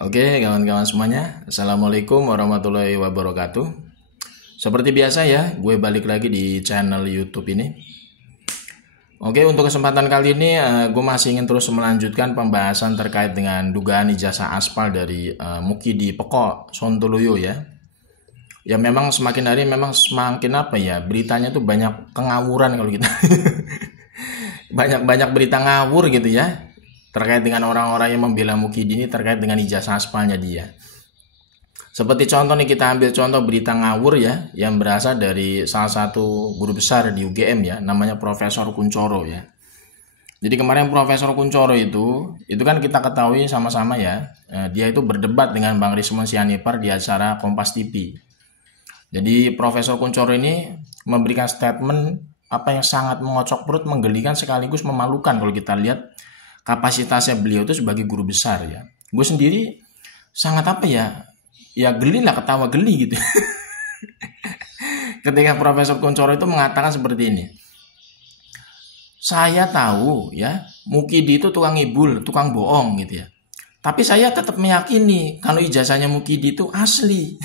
Oke, kawan-kawan semuanya, Assalamualaikum warahmatullahi wabarakatuh. Seperti biasa ya, gue balik lagi di channel YouTube ini. Oke, untuk kesempatan kali ini gue masih ingin terus melanjutkan pembahasan terkait dengan dugaan ijazah aspal dari Mukidi Peko Sontoloyo ya. Ya memang semakin hari memang semakin apa ya, beritanya tuh banyak kengawuran kalau kita. Banyak berita ngawur gitu ya. Terkait dengan orang-orang yang membela Mukidi ini terkait dengan ijazah aspalnya dia. Seperti contoh nih, kita ambil contoh berita ngawur ya yang berasal dari salah satu guru besar di UGM ya, namanya Profesor Kuncoro ya. Jadi kemarin Profesor Kuncoro itu kan kita ketahui sama-sama ya, dia itu berdebat dengan Bang Rismon Sianipar di acara Kompas TV. Jadi Profesor Kuncoro ini memberikan statement apa yang sangat mengocok perut, menggelikan sekaligus memalukan kalau kita lihat kapasitasnya beliau itu sebagai guru besar ya. Gue sendiri sangat apa ya geli lah, ketawa geli gitu. Ketika Profesor Kuncoro itu mengatakan seperti ini. Saya tahu ya, Mukidi itu tukang ibul, tukang bohong gitu ya. Tapi saya tetap meyakini kalau ijazahnya Mukidi itu asli.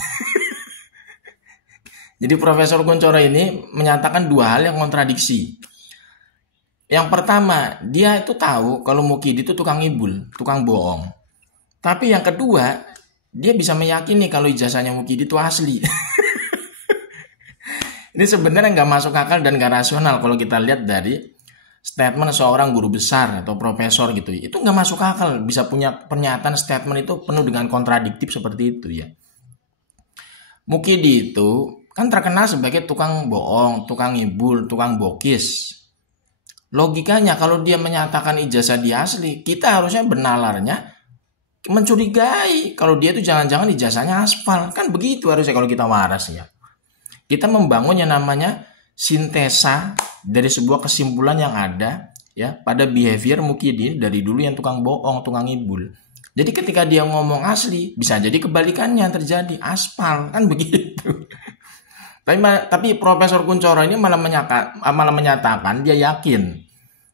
Jadi Profesor Kuncoro ini menyatakan dua hal yang kontradiksi. Yang pertama, dia itu tahu kalau Mukidi itu tukang ibul, tukang bohong. Tapi yang kedua, dia bisa meyakini kalau ijazahnya Mukidi itu asli. Ini sebenarnya nggak masuk akal dan nggak rasional kalau kita lihat dari statement seorang guru besar atau profesor gitu. Itu nggak masuk akal, bisa punya pernyataan statement itu penuh dengan kontradiktif seperti itu ya. Mukidi itu kan terkenal sebagai tukang bohong, tukang ibul, tukang bokis. Logikanya kalau dia menyatakan ijazah dia asli, kita harusnya bernalarnya mencurigai kalau dia itu jangan-jangan ijazahnya aspal. Kan begitu harusnya kalau kita waras ya. Kita membangun yang namanya sintesa dari sebuah kesimpulan yang ada ya pada behavior Mukidi dari dulu yang tukang bohong, tukang ibul. Jadi ketika dia ngomong asli, bisa jadi kebalikannya yang terjadi, aspal, kan begitu. Tapi Profesor Kuncoro ini malah menyatakan dia yakin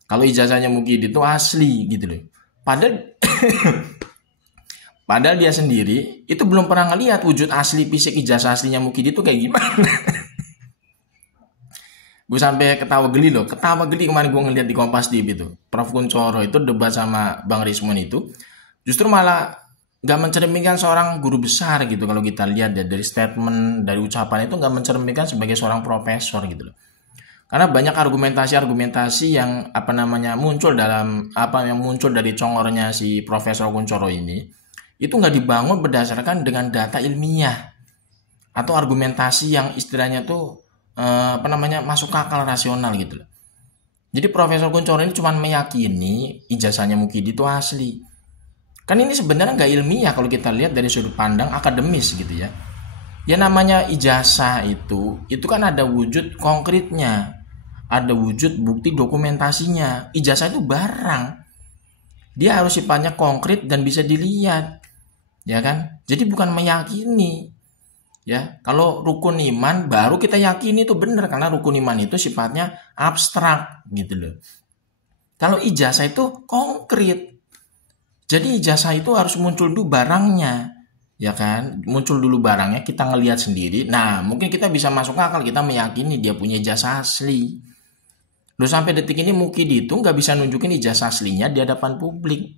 kalau ijazahnya Mukidi itu asli gitu loh. Padahal dia sendiri itu belum pernah ngelihat wujud asli fisik ijazah aslinya Mukidi itu kayak gimana. Gue sampai ketawa geli kemarin gue ngeliat di Kompas TV itu. Prof Kuncoro itu debat sama Bang Rismon itu justru malah gak mencerminkan seorang guru besar gitu. Kalau kita lihat ya, dari statement, dari ucapan itu gak mencerminkan sebagai seorang profesor gitu loh. Karena banyak argumentasi yang muncul dari congornya si Profesor Kuncoro ini, itu nggak dibangun berdasarkan dengan data ilmiah atau argumentasi yang istilahnya tuh masuk akal rasional gitu loh. Jadi Profesor Kuncoro ini cuma meyakini ijazahnya Mukidi itu asli. Kan ini sebenarnya nggak ilmiah kalau kita lihat dari sudut pandang akademis gitu ya. Ya namanya ijazah itu kan ada wujud konkretnya, ada wujud bukti dokumentasinya. Ijazah itu barang, dia harus sifatnya konkret dan bisa dilihat, ya kan? Jadi bukan meyakini, ya. Kalau rukun iman baru kita yakini itu benar, karena rukun iman itu sifatnya abstrak gitu loh. Kalau ijazah itu konkret, jadi ijazah itu harus muncul dulu barangnya, ya kan? Muncul dulu barangnya, kita ngelihat sendiri. Nah, mungkin kita bisa masuk akal, kita meyakini dia punya ijazah asli. Loh, sampai detik ini Mukidi itu nggak bisa nunjukin ijazah aslinya di hadapan publik.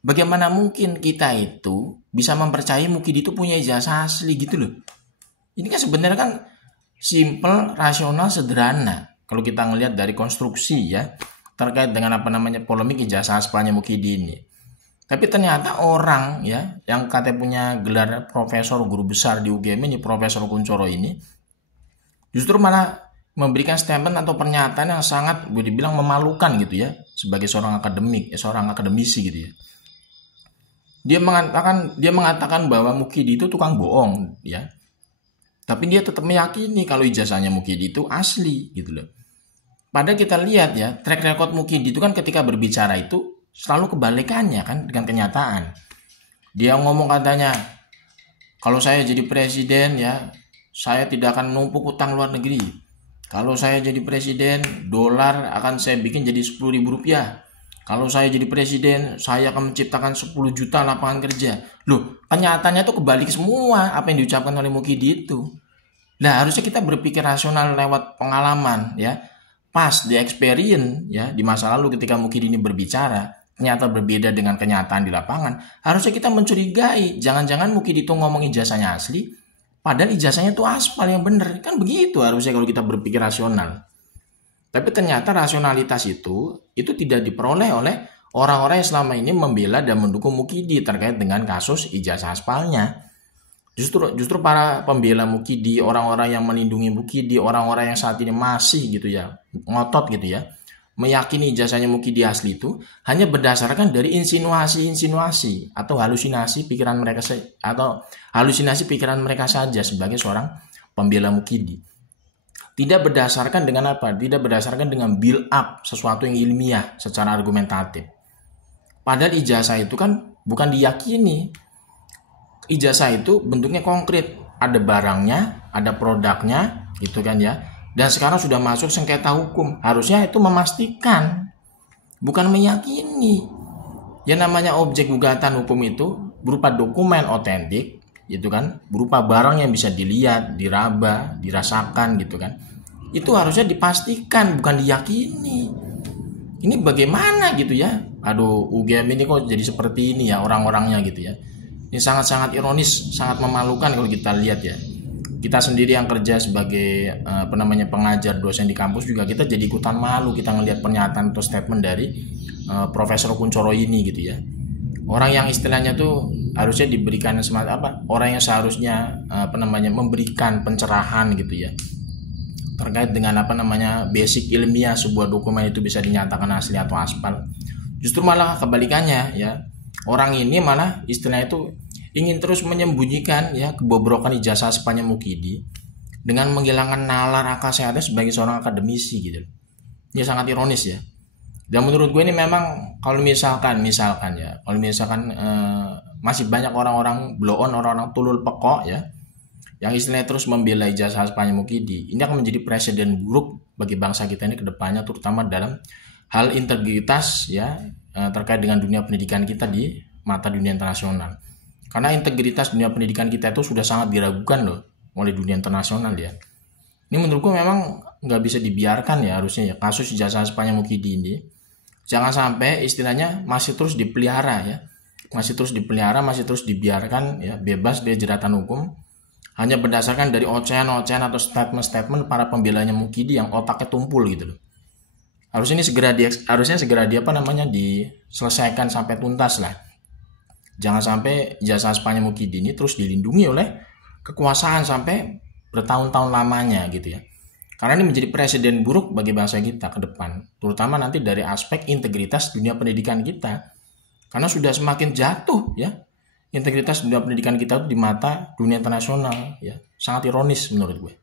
Bagaimana mungkin kita itu bisa mempercayai Mukidi itu punya ijazah asli gitu loh. Ini kan sebenarnya kan simple, rasional, sederhana. Kalau kita ngelihat dari konstruksi ya, terkait dengan polemik ijazah aspalnya Mukidi ini. Tapi ternyata orang ya yang katanya punya gelar profesor, guru besar di UGM ini, Profesor Kuncoro ini, justru malah memberikan statement atau pernyataan yang sangat gue dibilang memalukan gitu ya, sebagai seorang akademik, seorang akademisi gitu ya. Dia mengatakan bahwa Mukidi itu tukang bohong ya. Tapi dia tetap meyakini kalau ijazahnya Mukidi itu asli gitu loh. Padahal kita lihat ya, track record Mukidi itu kan ketika berbicara itu selalu kebalikannya kan dengan kenyataan. Dia ngomong katanya, kalau saya jadi presiden ya, saya tidak akan numpuk utang luar negeri. Kalau saya jadi presiden, dolar akan saya bikin jadi 10.000 rupiah. Kalau saya jadi presiden, saya akan menciptakan 10 juta lapangan kerja. Loh, kenyataannya tuh kebalik semua apa yang diucapkan oleh Mukidi itu. Nah, harusnya kita berpikir rasional lewat pengalaman ya. Pas di experience ya, di masa lalu ketika Mukidi ini berbicara, ternyata berbeda dengan kenyataan di lapangan. Harusnya kita mencurigai, jangan-jangan Mukidi itu ngomong ijazahnya asli, padahal ijazahnya itu aspal yang bener. Kan begitu harusnya kalau kita berpikir rasional. Tapi ternyata rasionalitas itu tidak diperoleh oleh orang-orang yang selama ini membela dan mendukung Mukidi terkait dengan kasus ijazah aspalnya. Justru para pembela Mukidi, orang-orang yang melindungi Mukidi, orang-orang yang saat ini masih gitu ya, ngotot gitu ya, meyakini ijazahnya Mukidi asli itu hanya berdasarkan dari insinuasi-insinuasi atau halusinasi pikiran mereka saja sebagai seorang pembela Mukidi. Tidak berdasarkan dengan apa? Tidak berdasarkan dengan build up sesuatu yang ilmiah secara argumentatif. Padahal ijazah itu kan bukan diyakini. Ijazah itu bentuknya konkret. Ada barangnya, ada produknya, gitu kan ya. Dan sekarang sudah masuk sengketa hukum. Harusnya itu memastikan, bukan meyakini. Yang namanya objek gugatan hukum itu berupa dokumen otentik, gitu kan, berupa barang yang bisa dilihat, diraba, dirasakan gitu kan. Itu harusnya dipastikan, bukan diyakini. Ini bagaimana gitu ya? Aduh, UGM ini kok jadi seperti ini ya orang-orangnya gitu ya. Ini sangat-sangat ironis, sangat memalukan kalau kita lihat ya. Kita sendiri yang kerja sebagai pengajar dosen di kampus juga kita jadi ikutan malu kita ngelihat pernyataan atau statement dari Profesor Kunchoro ini gitu ya. Orang yang istilahnya tuh harusnya diberikan semacam apa? Orang yang seharusnya memberikan pencerahan gitu ya. Terkait dengan basic ilmiah sebuah dokumen itu bisa dinyatakan asli atau aspal. Justru malah kebalikannya ya. Orang ini malah istilahnya itu ingin terus menyembunyikan ya kebobrokan ijazah aspalnya Mukidi dengan menghilangkan nalar akal sehatnya sebagai seorang akademisi gitu. Ini sangat ironis ya. Dan menurut gue ini memang kalau misalkan masih banyak orang-orang blow on, orang-orang tulul pekok ya, yang istilahnya terus membela ijazah aspalnya Mukidi, ini akan menjadi presiden buruk bagi bangsa kita ini ke depannya, terutama dalam hal integritas ya terkait dengan dunia pendidikan kita di mata dunia internasional. Karena integritas dunia pendidikan kita itu sudah sangat diragukan loh oleh dunia internasional ya. Ini menurutku memang nggak bisa dibiarkan ya harusnya ya kasus ijazah aspalnya Mukidi ini. Jangan sampai istilahnya masih terus dipelihara ya. Masih terus dibiarkan ya bebas dari jeratan hukum hanya berdasarkan dari ocehan-ocehan atau statement-statement para pembelanya Mukidi yang otaknya tumpul gitu loh. Harusnya segera diselesaikan sampai tuntas lah. Jangan sampai ijazah aspalnya Mukidi ini terus dilindungi oleh kekuasaan sampai bertahun-tahun lamanya gitu ya. Karena ini menjadi presiden buruk bagi bangsa kita ke depan, terutama nanti dari aspek integritas dunia pendidikan kita. Karena sudah semakin jatuh ya integritas dunia pendidikan kita di mata dunia internasional ya. Sangat ironis menurut gue.